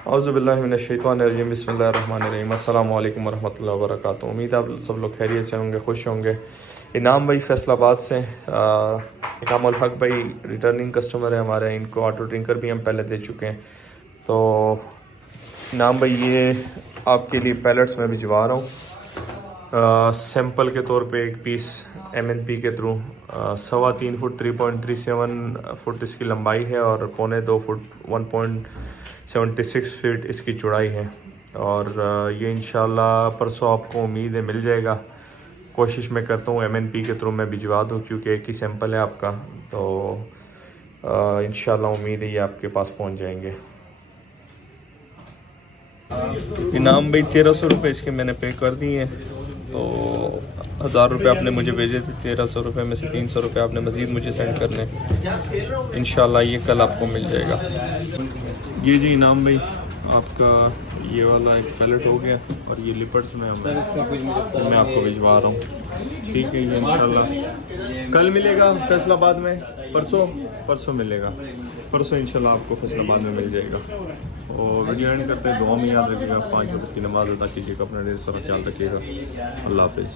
औज़ुबिल्लाहिमिनश्शैतानिर्रजीम बिस्मिल्लाहिर्रहमानिर्रहीम अस्सलामु अलैकुम वरहमतुल्लाहि वबरकातुहू। उम्मीद आप सब लोग खैरियत से होंगे, खुश होंगे। इनाम भाई फैसलाबाद से इनामुल हक भाई रिटर्निंग कस्टमर है हमारे, इनको ऑटो ड्रिंकर भी हम पहले दे चुके हैं। तो इनाम भाई ये आपके लिए पैलेट्स में भिजवा रहा हूँ। सैंपल के तौर पे एक पीस MNP के थ्रू 3.25 फुट 3.37 फुट इसकी लंबाई है और 2.25 फुट 1.76 फीट इसकी चौड़ाई है। और ये इंशाल्लाह परसों आपको उम्मीद है मिल जाएगा। कोशिश मैं करता हूँ MNP के थ्रू मैं भिजवा दूँ, क्योंकि एक ही सैंपल है आपका। तो इंशाल्लाह उम्मीद है ये आपके पास पहुँच जाएंगे। इनाम भाई 1300 रुपये इसके मैंने पे कर दिए हैं। तो 1000 रुपये आपने मुझे भेजे थे, 1300 रुपये में से 300 रुपये आपने मज़ीद मुझे सेंड करने। इंशाल्लाह ये कल आपको मिल जाएगा। ये जी इनाम भाई आपका ये वाला एक पैलेट हो गया और ये लिपर्स में मैं आपको भिजवा रहा हूँ। ठीक है, ये इंशाल्लाह कल मिलेगा फैसलाबाद में, परसों मिलेगा। परसों इंशाल्लाह आपको फैसलाबाद में मिल जाएगा। और वीडियो एंड करते हैं, दुआ में याद रखिएगा, 5 वक्त की नमाज़ अदा कीजिएगा, अपना ढेर सारा ख्याल रखिएगा। अल्लाह हाफिज़।